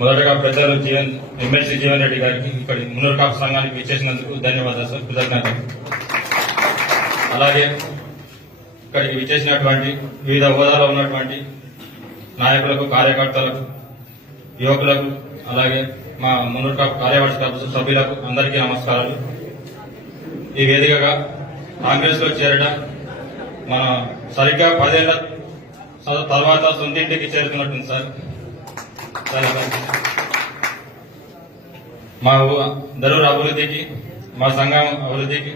మొదటగా పెద్దలు జీవన్ ఎమ్మెల్సీ జీవన్ రెడ్డి గారికి ఇక్కడి మున్నూరు కాపు సంఘానికి విచ్చేసినందుకు ధన్యవాదాలు సార్. కృతజ్ఞతలు. అలాగే ఇక్కడికి విచ్చేసినటువంటి వివిధ హోదాలో ఉన్నటువంటి నాయకులకు కార్యకర్తలకు యువకులకు అలాగే మా మున్నూరు కాపు కార్యవర్గ సభ్యులకు అందరికీ నమస్కారాలు. ఈ వేదికగా కాంగ్రెస్లో చేరడం మన సరిగ్గా పదేళ్ళ తర్వాత సొంతింటికి చేరుతున్నట్టుంది సార్. మా ఊ- అభివృద్ధికి మా సంఘం అభివృద్ధికి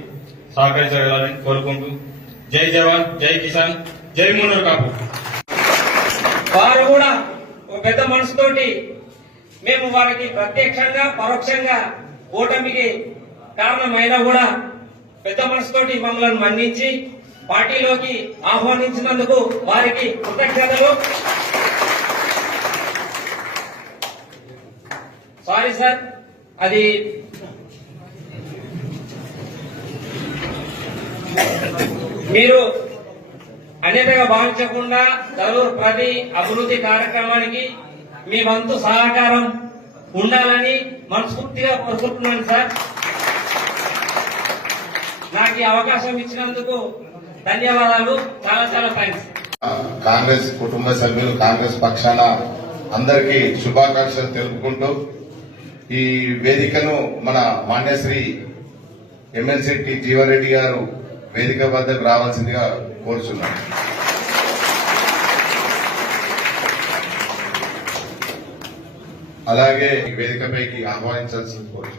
సహకరించగలని కోరుకుంటూ జై జవాన్ జై కిసాన్ జై మునూరు కాపు. వారు కూడా ఒక పెద్ద మనసుతోటి మేము వారికి ప్రత్యక్షంగా పరోక్షంగా ఓటమికి కారణమైనా కూడా పెద్ద మనసుతోటి మమ్మల్ని మన్నించి పార్టీలోకి ఆహ్వానించినందుకు వారికి కృతజ్ఞతలు. సారీ సార్ అది మీరు అన్యతగా భావించకుండా దరూర్ ప్రతి అభివృద్ధి కార్యక్రమానికి మీ వంతు సహకారం ఉండాలని మనస్ఫూర్తిగా కోరుకుంటున్నాను సార్ నాకు ఈ అవకాశం ఇచ్చినందుకు ధన్యవాదాలు. చాలా చాలా థ్యాంక్స్ కాంగ్రెస్ కుటుంబ సభ్యులు కాంగ్రెస్ పక్షాన అందరికీ శుభాకాంక్షలు తెలుపుకుంటూ ఈ వేదికను మన మాన్యశ్రీ ఎమ్మెల్సీ టి జీవన్ రెడ్డి గారు వేదిక వద్దకు రావాల్సిందిగా కోరుచున్నాను అలాగే ఈ వేదికపైకి ఆహ్వానించాల్సింది కోరు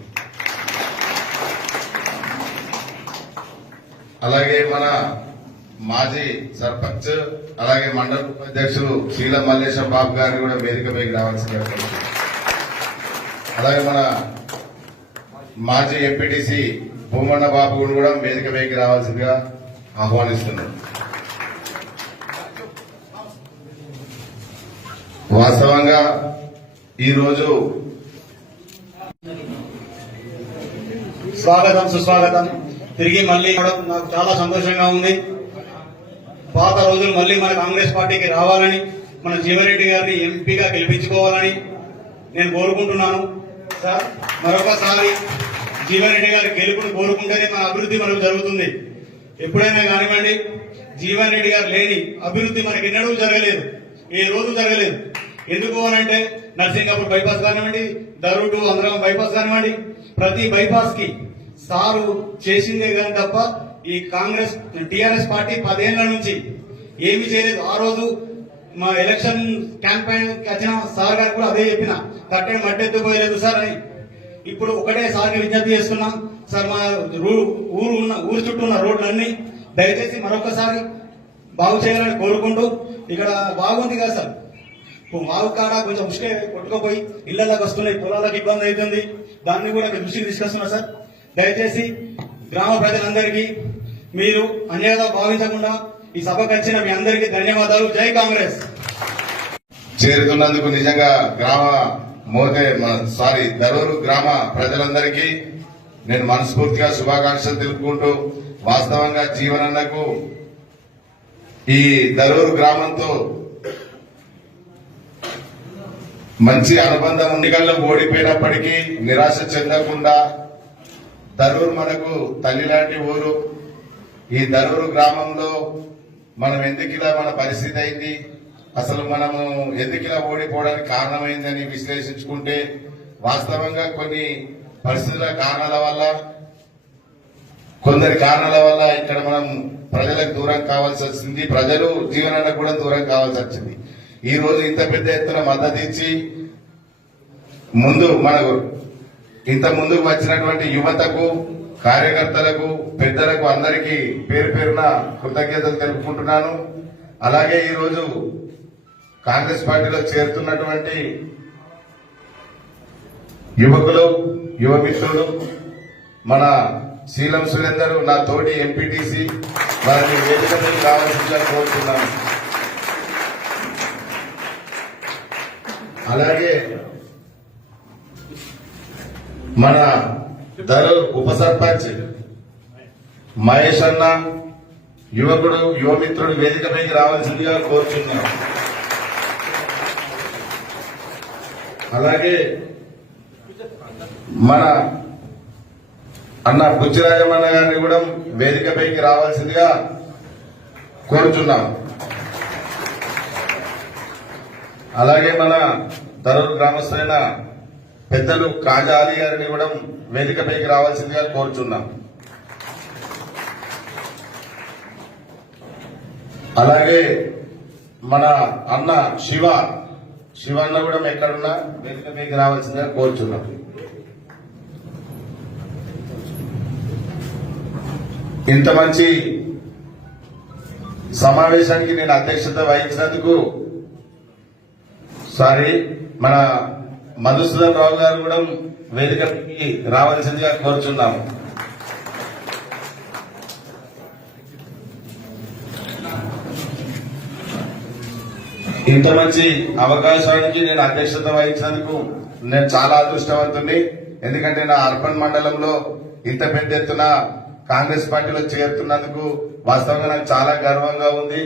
అలాగే మన మాజీ సర్పంచ్ అలాగే మండల ఉపాధ్యక్షులు శీల మల్లేశం బాబు గారిని కూడా వేదికపైకి రావాల్సిందిగా కోరుతున్నాను. అలాగే మన మాజీ ఎంపీటీసీ భూమన్న బాబు కూడా వేదికపైకి రావాల్సిందిగా ఆహ్వానిస్తున్నాం. వాస్తవంగా ఈరోజు స్వాగతం సుస్వాగతం. తిరిగి మళ్ళీ నాకు చాలా సంతోషంగా ఉంది. పాత రోజులు మళ్ళీ మన కాంగ్రెస్ పార్టీకి రావాలని మన జీవన్రెడ్డి గారిని ఎంపీగా గెలిపించుకోవాలని నేను కోరుకుంటున్నాను. సార్ మరొకసారి జీవన్రెడ్డి గారి గెలుపును కోరుకుంటేనే మన అభివృద్ధి మనకు జరుగుతుంది. ఎప్పుడైనా కానివ్వండి జీవన్ రెడ్డి గారు లేని అభివృద్ధి మనకి ఎన్నడూ జరగలేదు. ఏ రోజు జరగలేదు. ఎందుకు అనంటే నర్సింగాపూర్ బైపాస్ కానివ్వండి దరుడు అందరం బైపాస్ కానివ్వండి ప్రతి బైపాస్కి సారు చేసిందే కానీ తప్ప ఈ కాంగ్రెస్ టిఆర్ఎస్ పార్టీ పదేళ్ళ నుంచి ఏమి చేయలేదు. ఆ రోజు మా ఎలక్షన్ క్యాంపెయిన్ వచ్చిన సార్ గారు కూడా అదే చెప్పిన. కట్టే మట్టెత్తు పోయలేదు సార్ అని. ఇప్పుడు ఒకటే సార్ని విజ్ఞప్తి చేస్తున్నా. సార్ మా ఊరు ఉన్న ఊరు చుట్టూ ఉన్న రోడ్లన్నీ దయచేసి మరొకసారి బాగు చేయాలని కోరుకుంటూ ఇక్కడ బాగుంది కదా సార్. ఇప్పుడు వాగు కాడ కొంచెం ఉష్కే కొట్టుకుపోయి ఇళ్ళలోకి వస్తున్నాయి పొలాలకు ఇబ్బంది అవుతుంది. దాన్ని కూడా దృష్టికి తీసుకొస్తున్నా సార్. దయచేసి గ్రామ ప్రజలందరికీ మీరు అన్యాయంగా భావించకుండా ఈ సభకు వచ్చిన మీ అందరికీ ధన్యవాదాలు. జై కాంగ్రెస్. చేరుతున్నందుకు నిజంగా గ్రామ మోదే సారీ దరూరు గ్రామ ప్రజలందరికీ నేను మనస్ఫూర్తిగా శుభాకాంక్షలు తెలుపుకుంటూ వాస్తవంగా జీవనన్నకు ఈ దరూరు గ్రామంతో మంచి అనుబంధం ఎన్నికల్లో ఓడిపోయినప్పటికీ నిరాశ చెందకుండా దరూరు మనకు తల్లి లాంటి ఊరు. ఈ దరూరు గ్రామంలో మనం ఎందుకు ఇలా మన పరిస్థితి అయింది? అసలు మనము ఎందుకు ఇలా ఓడిపోవడానికి కారణమైందని విశ్లేషించుకుంటే వాస్తవంగా కొన్ని పరిస్థితుల కారణాల వల్ల కొందరి కారణాల వల్ల ఇక్కడ మనం ప్రజలకు దూరం కావాల్సి వచ్చింది. ప్రజలు జీవనానికి కూడా దూరం కావాల్సి వచ్చింది. ఈ రోజు ఇంత పెద్ద ఎత్తున మద్దతు ఇచ్చి ముందు మనకు ఇంత ముందుకు వచ్చినటువంటి యువతకు కార్యకర్తలకు పెద్దలకు అందరికీ పేరు పేరున కృతజ్ఞతలు తెలుపుకుంటున్నాను. అలాగే ఈరోజు కాంగ్రెస్ పార్టీలో చేరుతున్నటువంటి యువకులు యువమిత్రులు మన శీలం సురేందర్ నా తోటి ఎంపీటీసీ వారిని వేదిక మీద రావాల్సిందిగా కోరుతున్నాను. అలాగే మన ధరు ఉప సర్పంచ్ మహేష్ అన్న యువకుడు యువమిత్రుడు వేదిక పైకి రావాల్సిందిగా కోరుచున్నాం. అలాగే మన అన్న బుచ్చిరాజమన్న గారిని కూడా వేదికపైకి రావాల్సిందిగా కోరుచున్నాం. అలాగే మన తరూరు గ్రామస్తులైన పెద్దలు కాజా అలీ గారిని కూడా వేదికపైకి రావాల్సిందిగా కోరుచున్నాం. అలాగే మన అన్న శివ శివ అన్న కూడా ఎక్కడున్నా వేదికపైకి రావాల్సిందిగా కోరుచున్నాం ఇంత మంచి సమావేశానికి నేను అధ్యక్షత వహించినందుకు సారీ మన మధుసూదన్ రావు గారు కూడా వేదికకి రావాల్సిందిగా కోరుచున్నాము. ఇంత మంచి అవకాశానికి నేను అధ్యక్షత వహించినందుకు నేను చాలా అదృష్టవంతుని ఎందుకంటే నా అర్బన్ మండలంలో ఇంత పెద్ద ఎత్తున కాంగ్రెస్ పార్టీలో చేరుతున్నందుకు వాస్తవంగా నాకు చాలా గర్వంగా ఉంది.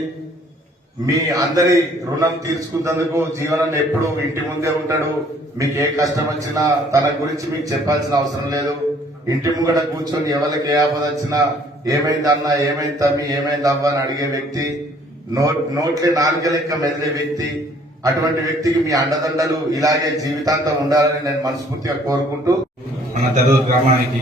మీ అందరి రుణం తీర్చుకున్నందుకు జీవనం ఎప్పుడు ఇంటి ముందే ఉంటాడు. మీకు ఏ కష్టం వచ్చినా తన గురించి మీకు చెప్పాల్సిన అవసరం లేదు. ఇంటి ముంగట కూర్చొని ఎవరికి ఏ ఆపద వచ్చినా ఏమైంది అన్న ఏమైంది తమ్మి ఏమైంది అవ్వ అని అడిగే వ్యక్తి నోట్ నోట్లే నాలుక లెక్క మెదిలే వ్యక్తి అటువంటి వ్యక్తికి మీ అండదండలు ఇలాగే జీవితాంతం ఉండాలని నేను మనస్ఫూర్తిగా కోరుకుంటూ మన తెలుగు గ్రామానికి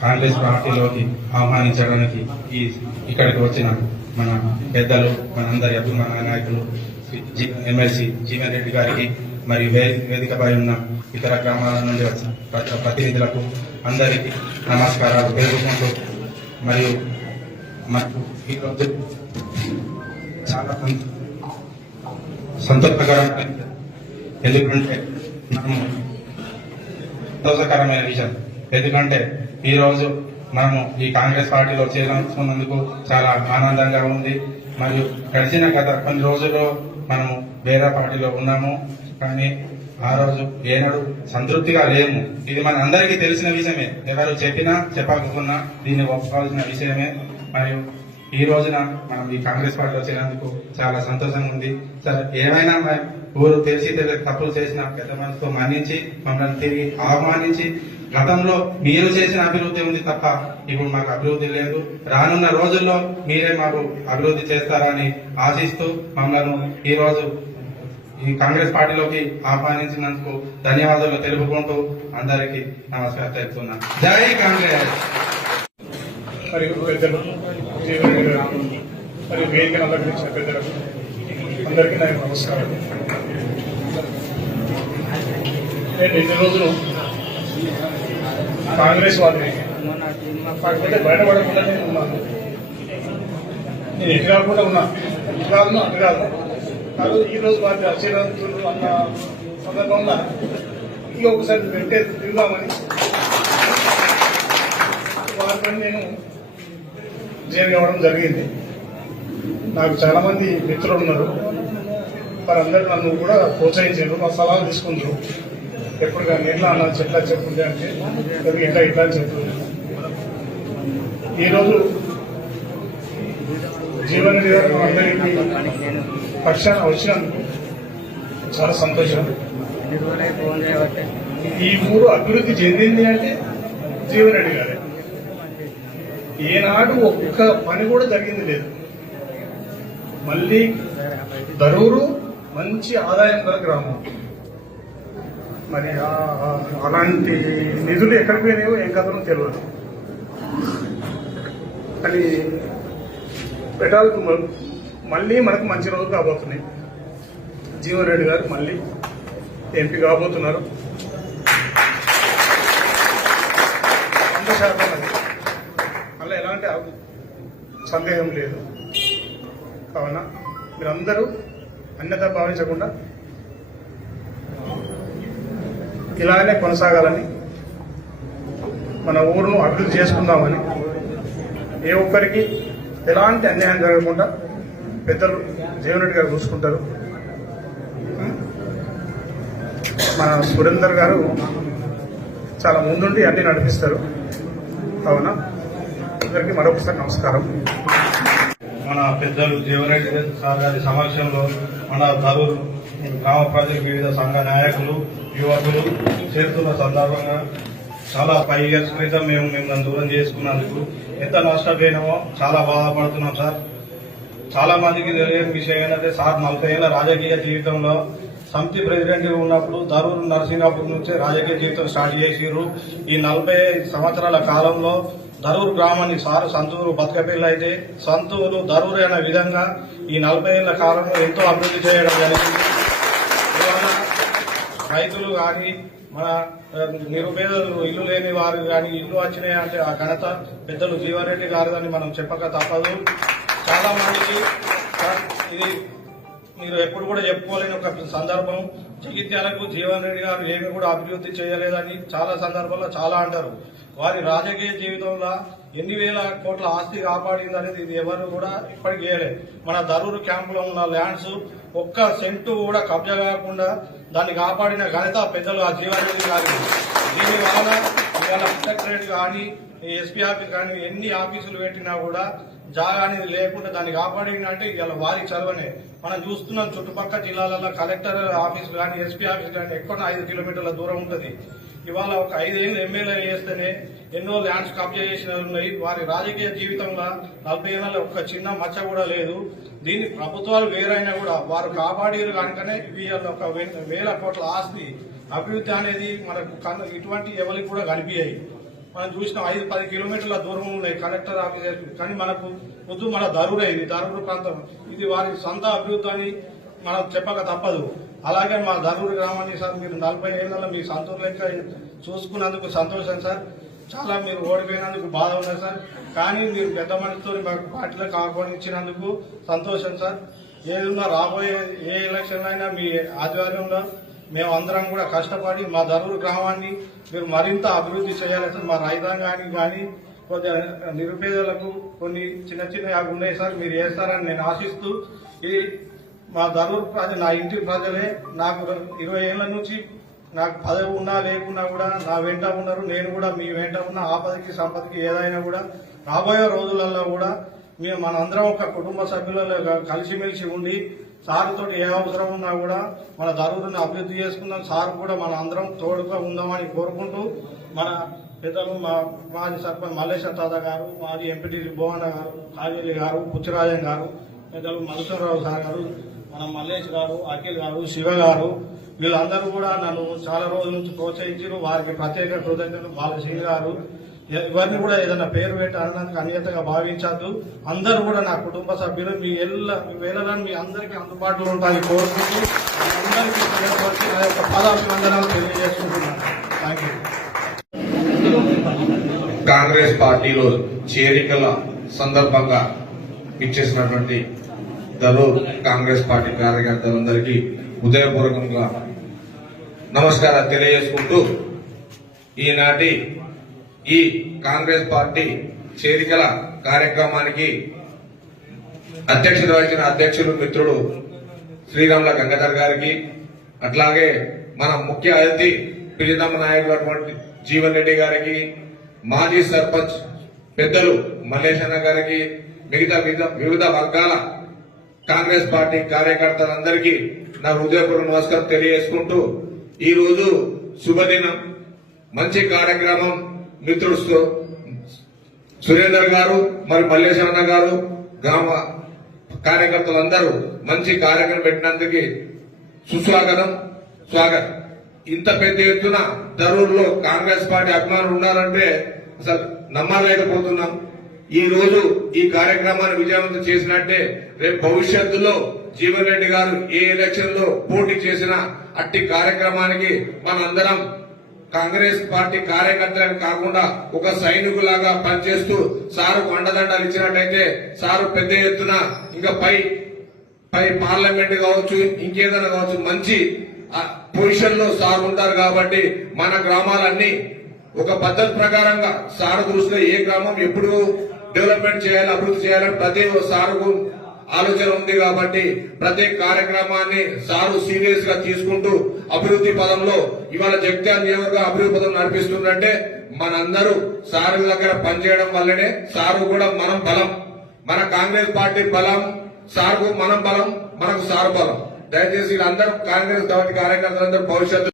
కాంగ్రెస్ పార్టీలోకి ఆహ్వానించడానికి ఈ ఇక్కడికి వచ్చిన మన పెద్దలు మనందరి అభిమాన నాయకులు ఎమ్మెల్సీ జీవన్ రెడ్డి గారికి మరియు వేదికపై ఉన్న ఇతర గ్రామాల నుండి వచ్చిన ప్రతినిధులకు అందరికీ నమస్కారాలు పేర్కొంటూ మరియు మనకు ఈరోజు చాలా సంత- సంతోషకరమైన ఎందుకంటే మనము సంతోషకరమైన విషయం. ఎందుకంటే ఈరోజు మనము ఈ కాంగ్రెస్ పార్టీలో చేరుకున్నందుకు చాలా ఆనందంగా ఉంది. మరియు గడిచిన గత కొన్ని రోజుల్లో మనము వేరే పార్టీలో ఉన్నాము. కానీ ఆ రోజు ఏనాడు సంతృప్తిగా లేము. ఇది మన అందరికీ తెలిసిన విషయమే. ఎవరు చెప్పినా చెప్పకపోయినా దీన్ని ఒప్పుకోవాల్సిన విషయమే. మరియు ఈ రోజున మనం ఈ కాంగ్రెస్ పార్టీలో చేరేందుకు చాలా సంతోషంగా ఉంది. సరే ఏమైనా ఊరు తెలిసి తప్పులు చేసిన పెద్ద మనసుతో మన్నించి మమ్మల్ని తిరిగి ఆహ్వానించి గతంలో మీరు చేసిన అభివృద్ధి ఉంది తప్ప ఇప్పుడు మాకు అభివృద్ధి లేదు. రానున్న రోజుల్లో మీరే మాకు అభివృద్ధి చేస్తారని ఆశిస్తూ మమ్మల్ని ఈ రోజు ఈ కాంగ్రెస్ పార్టీలోకి ఆహ్వానించినందుకు ధన్యవాదాలు తెలుపుకుంటూ అందరికీ నమస్కారం తెలుపుతున్నాను. జై కాంగ్రెస్! మరియు పెద్దలు జీవన్ గారు మరియు వేదికను అలంకరించిన పెద్దలకు అందరికీ నా నమస్కారం. నేను ఎన్ని రోజులు కాంగ్రెస్ వారిని కాకపోతే బయటపడకుండా నేను ఉన్నాను నేను ఎటు కాకుండా ఉన్నా. ఇటు కాదు అటు కాదు కాదు ఈరోజు రోజు వారి ఆశీర్వాదాలు అన్న సందర్భంగా ఇక ఒకసారి వెంటే తిరుగుదామని వారిపై నేను నేను కావడం జరిగింది. నాకు చాలా మంది మిత్రులు ఉన్నారు వారందరూ నన్ను కూడా ప్రోత్సహించారు మా సలహాలు తీసుకుంటారు ఎప్పుడు కానీ ఎట్లా అన్న చెట్లా చెప్పుంటే అంటే "అది ఎట్లా ఇట్లా అని చెప్పు. ఈరోజు జీవన రెడ్డి అందరికీ పక్షాన వచ్చినందుకు చాలా సంతోషం. ఈ ఊరు అభివృద్ధి చెందింది అంటే జీవన్ రెడ్డి ఏనాడు ఒక్క పని కూడా జరిగింది లేదు. మళ్ళీ దరూరు మంచి ఆదాయం గల గ్రామం. మరి అలాంటి నిధులు ఎక్కడికి పోయినాయో ఏం కథనో తెలియదు అని పెట్టాలకు మళ్ళీ మనకు మంచి రోజులు కాబోతున్నాయి. జీవన్ రెడ్డి గారు మళ్ళీ ఎంపీ కాబోతున్నారు. వంద శాతం అది అలా ఎలాంటి అవ- సందేహం లేదు. కావున మీరందరూ అన్యత భావించకుండా ఇలానే కొనసాగాలని మన ఊరును అభివృద్ధి చేసుకుందామని ఏ ఒక్కరికి ఎలాంటి అన్యాయం జరగకుండా పెద్దలు జీవన్ రెడ్డి గారు చూసుకుంటారు. మన సురేందర్ గారు చాలా ముందుండి అన్ని నడిపిస్తారు. కావున అందరికీ మరొకసారి నమస్కారం. మన పెద్దలు జీవరెడ్డి సార్ గారి సమక్షంలో మన తరూరు గ్రామ ప్రజలకు వివిధ సంఘ నాయకులు యువకులు చేరుతున్న సందర్భంగా చాలా ఫైవ్ ఇయర్స్ క్రితం మేము మిమ్మల్ని దూరం చేసుకున్నందుకు ఎంత నష్టపోయినామో చాలా బాధపడుతున్నాం సార్. చాలా మందికి తెలియని విషయం ఏంటంటే సార్ నలభై ఏళ్ళ రాజకీయ జీవితంలో సమితి ప్రెసిడెంట్ ఉన్నప్పుడు దరూరు నరసింహాపూర్ నుంచే రాజకీయ జీవితం స్టార్ట్ చేసిర్రు. ఈ నలభై సంవత్సరాల కాలంలో దరూరు గ్రామాన్ని సారు సంతూరు బతకపిల్ల అయితే సంతూరు దరూరు అనే విధంగా ఈ నలభై ఏళ్ళ కాలంలో ఎంతో అభివృద్ధి చేయడం జరిగింది. రైతులు కానీ మన నిరుపేదలు ఇల్లు లేని వారు కానీ ఇల్లు వచ్చినాయి అంటే ఆ ఘనత పెద్దలు జీవారెడ్డి గారు అని మనం చెప్పక తప్పదు. చాలా మందికి ఇది మీరు ఎప్పుడు కూడా చెప్పుకోలేని ఒక సందర్భం. జగిత్యాలకు జీవన్ రెడ్డి గారు ఏమి కూడా అభివృద్ధి చేయలేదని చాలా సందర్భాల్లో చాలా అంటారు. వారి రాజకీయ జీవితంలో ఎన్ని వేల కోట్ల ఆస్తి కాపాడింది అనేది ఇది ఎవరు కూడా ఇప్పటికి చేయలేదు మన దరూరు క్యాంపులో ఉన్న ల్యాండ్స్ ఒక్క సెంటు కూడా కబ్జా కాకుండా దాన్ని కాపాడిన ఘనత పెద్దలు ఆ జీవన్ రెడ్డి గారి. దీని వలన ఇవాళ సెక్రటరీ కానీ ఎస్పీ ఆఫీస్ కానీ ఎన్ని ఆఫీసులు పెట్టినా కూడా జాగా అనేది లేకుండా దాన్ని కాపాడిందంటే ఇవాళ వారి చదవనే మనం చూస్తున్నాం చుట్టుపక్కల జిల్లాలలో కలెక్టర్ ఆఫీస్ కానీ ఎస్పీ ఆఫీస్ కానీ ఎక్కువ ఐదు కిలోమీటర్ల దూరం ఉంటుంది. ఇవాళ ఒక ఐదేళ్ళు ఎమ్మెల్యేలు చేస్తేనే ఎన్నో ల్యాండ్స్ కబ్జా చేసిన ఉన్నాయి. వారి రాజకీయ జీవితంలో నలభై ఏళ్ళ ఒక్క చిన్న మచ్చ కూడా లేదు. దీన్ని ప్రభుత్వాలు వేరైనా కూడా వారు కాపాడేరు కనుకనే వీళ్ళ ఒక వేల కోట్ల ఆస్తి అభివృద్ధి అనేది మనకు ఇటువంటి ఎవరికి కూడా కనిపించాయి మనం చూసినాం ఐదు పది కిలోమీటర్ల దూరం ఉన్నాయి. కలెక్టర్ ఆఫీస్ కానీ మనకు ముద్దు మన దరూరే ఇది దరుడు ప్రాంతం. ఇది వారి సొంత అభివృద్ధి అని మనం చెప్పక తప్పదు. అలాగే మా దరుడు గ్రామాన్ని సార్ మీరు నలభై ఏళ్ళలో మీ సొంతూరు లెక్క చూసుకున్నందుకు సంతోషం సార్. చాలా మీరు ఓడిపోయినందుకు బాధ ఉన్నది సార్. కానీ మీరు పెద్ద మనసుతో మాకు పార్టీలకు ఆహ్వానించినందుకు సంతోషం సార్. ఏదున్నా రాబోయే ఏ ఎలక్షన్ అయినా మీ ఆధ్వర్యంలో మేము అందరం కూడా కష్టపడి మా ధరూరు గ్రామాన్ని మీరు మరింత అభివృద్ధి చేయాలి. సార్ మా రైతాంగానికి కానీ కొద్దిగా నిరుపేదలకు కొన్ని చిన్న చిన్న ఉన్నాయి సార్ మీరు చేస్తారని నేను ఆశిస్తూ ఈ మా ధరూరు ప్రజ నా ఇంటి ప్రజలే నాకు ఇరవై ఏళ్ళ నుంచి నాకు పదవి ఉన్నా లేకున్నా కూడా నా వెంట ఉన్నారు. నేను కూడా మీ వెంట ఉన్న. ఆపదకి సంపదకి ఏదైనా కూడా రాబోయే రోజులలో కూడా మేము మనందరం ఒక కుటుంబ సభ్యులలో కలిసిమెలిసి ఉండి సార్తో ఏ అవసరం ఉన్నా కూడా మన దరువులను అభివృద్ధి చేసుకుందాం. సార్ కూడా మన అందరం తోడుగా ఉందామని కోరుకుంటూ మన పెద్దలు మా మాజీ సర్పంచ్ మల్లేశ్వర తాత గారు మాజీ ఎంపీటీ భువన గారు కావేరి గారు పుచ్చరాజన్ గారు పెద్దలు మధుసూరరావు సార్ గారు మన మల్లేష్ గారు అఖిల్ గారు శివ గారు వీళ్ళందరూ కూడా నన్ను చాలా రోజుల నుంచి ప్రోత్సహించారు వారికి ప్రత్యేక కృతజ్ఞతలు. బాలశ్రీ గారు ఎవరిని కూడా ఏదైనా పేరు పెట్టడానికి అనడానికి అన్యతగా భావించద్దు. అందరూ కూడా నా కుటుంబ సభ్యులు మీ ఎల్ల మీ వేళలను మీ అందరికీ అందుబాటులో ఉంటాయని కోరుకుంటూ అందరికీ తెలియపరిచి నా యొక్క పదాభివందనాలు తెలియజేసుకుంటున్నాను. థ్యాంక్ యూ కాంగ్రెస్ పార్టీలో చేరికల సందర్భంగా ఇచ్చేసినటువంటి దరూర్ కాంగ్రెస్ పార్టీ కార్యకర్తలందరికీ ఉదయపూర్వకంగా నమస్కారాలు తెలియజేసుకుంటూ ఈనాటి ఈ కాంగ్రెస్ పార్టీ చేరికల కార్యక్రమానికి అధ్యక్షత వహించిన అధ్యక్షులు మిత్రుడు శ్రీరాముల గంగాధర్ గారికి అట్లాగే మన ముఖ్య అతిథి ప్రియతమ నాయకులు అటువంటి జీవన్ రెడ్డి గారికి మాజీ సర్పంచ్ పెద్దలు మల్లేశన్న గారికి మిగతా వివిధ వివిధ వర్గాల కాంగ్రెస్ పార్టీ కార్యకర్తలందరికీ నా హృదయపూర్వ నమస్కారం తెలియజేసుకుంటూ ఈ రోజు శుభదినం. మంచి కార్యక్రమం మిత్రుడు సురేందర్ గారు మరి మల్లేశ్వరన్న గారు గ్రామ కార్యకర్తలందరూ మంచి కార్యక్రమం పెట్టినందుకు సుస్వాగతం స్వాగతం. ఇంత పెద్ద ఎత్తున దరూరులో కాంగ్రెస్ పార్టీ అభిమానులు ఉన్నారంటే అసలు నమ్మలేకపోతున్నాం. ఈ రోజు ఈ కార్యక్రమాన్ని విజయవంతం చేసినట్టే రేపు భవిష్యత్తులో జీవన్ రెడ్డి గారు ఏ ఎలక్షన్లో పోటీ చేసినా అట్టి కార్యక్రమానికి మనందరం కాంగ్రెస్ పార్టీ కార్యకర్తలను కాకుండా ఒక సైనికులాగా పనిచేస్తూ సారు కొండదండాలు ఇచ్చినట్టయితే సారు పెద్ద ఎత్తున ఇంకా పై పై పార్లమెంట్ కావచ్చు ఇంకేదైనా కావచ్చు మంచి పొజిషన్లో సార్ ఉంటారు కాబట్టి మన గ్రామాలన్నీ ఒక పద్ధతి ప్రకారంగా సార్ దృష్టిలో ఏ గ్రామం ఎప్పుడు డెవలప్మెంట్ చేయాలి అభివృద్ధి చేయాలని ప్రతి సారుకు ఆలోచన ఉంది కాబట్టి ప్రతి కార్యక్రమాన్ని సారు సీరియస్గా తీసుకుంటూ అభివృద్ధి పదంలో ఇవాళ జగిత్యాల నియోజకవర్గం అభివృద్ధి పదం నడిపిస్తుందంటే మనందరూ సారు దగ్గర పనిచేయడం వల్లనే సారు కూడా మనం బలం. మన కాంగ్రెస్ పార్టీ బలం సార్కు మనం బలం మనకు సారు బలం. దయచేసి వీళ్ళందరూ కాంగ్రెస్ పార్టీ కార్యకర్తలందరూ భవిష్యత్తు